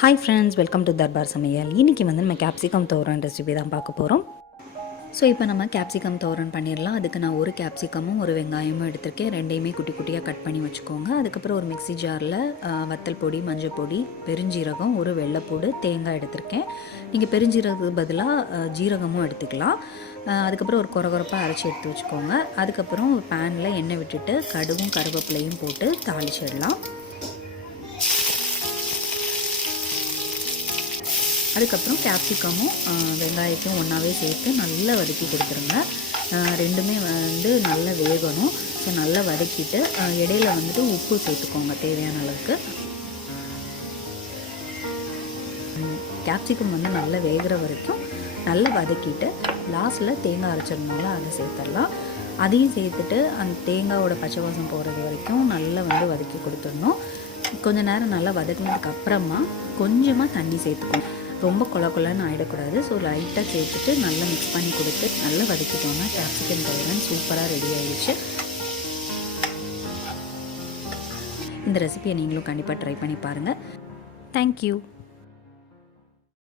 Hi friends, welcome to Darbar சமையல். இன்றைக்கி நம்ம கேப்சிகம் தோரன் ரெசிபி தான் பார்க்க போகிறோம். ஸோ இப்போ நம்ம கேப்சிகம் தோரன் பண்ணிடலாம். அதுக்கு நான் ஒரு கேப்சிகமும் ஒரு வெங்காயமும் எடுத்திருக்கேன். ரெண்டையுமே குட்டி குட்டியாக கட் பண்ணி வச்சுக்கோங்க. அதுக்கப்புறம் ஒரு மிக்ஸி ஜாரில் வத்தல் பொடி, மஞ்சள் பொடி, பெருஞ்சீரகம், ஒரு வெள்ளைப்பூடு, தேங்காய் எடுத்திருக்கேன். நீங்கள் பெருஞ்சீரகத்துக்கு பதிலாக ஜீரகமும் எடுத்துக்கலாம். அதுக்கப்புறம் ஒரு கொரகொரப்பாக அரைச்சி எடுத்து வச்சுக்கோங்க. அதுக்கப்புறம் ஒரு பேனில் எண்ணெய் விட்டுட்டு கடுகும் கருவேப்பிலையும் போட்டு தாளிச்சிடலாம். அதுக்கப்புறம் கேப்சிகமும் வெங்காயத்தையும் ஒன்றாவே சேர்த்து நல்லா வதக்கி கொடுத்துருங்க. ரெண்டுமே நல்லா வேகணும். ஸோ நல்லா வதக்கிட்டு இடையில உப்பு சேர்த்துக்கோங்க தேவையான அளவுக்கு. கேப்சிகம் நல்லா வேகிற வரைக்கும் நல்லா வதக்கிட்டு லாஸ்ட்டில் தேங்காய் அரைச்சிருந்தாலும் அதை சேர்த்துடலாம். அதையும் சேர்த்துட்டு அந்த தேங்காயோட பச்சை வாசம் போகிறது வரைக்கும் நல்லா வதக்கி கொடுத்துடணும். கொஞ்சம் நேரம் நல்லா வதக்கினதுக்கு அப்புறமா கொஞ்சமாக தண்ணி சேர்த்துக்கணும். ரொம்ப கொலன்னு ஆகிடக்கூடாது. ஸோ லைட்டாக சேர்த்துட்டு நல்லா மிக்ஸ் பண்ணி கொடுத்து நல்லா வதக்கிட்டோம்னா கேப்சிகம் தோரன் சூப்பராக ரெடி ஆகிடுச்சு. இந்த ரெசிபியை நீங்களும் கண்டிப்பாக ட்ரை பண்ணி பாருங்கள். தேங்க்யூ.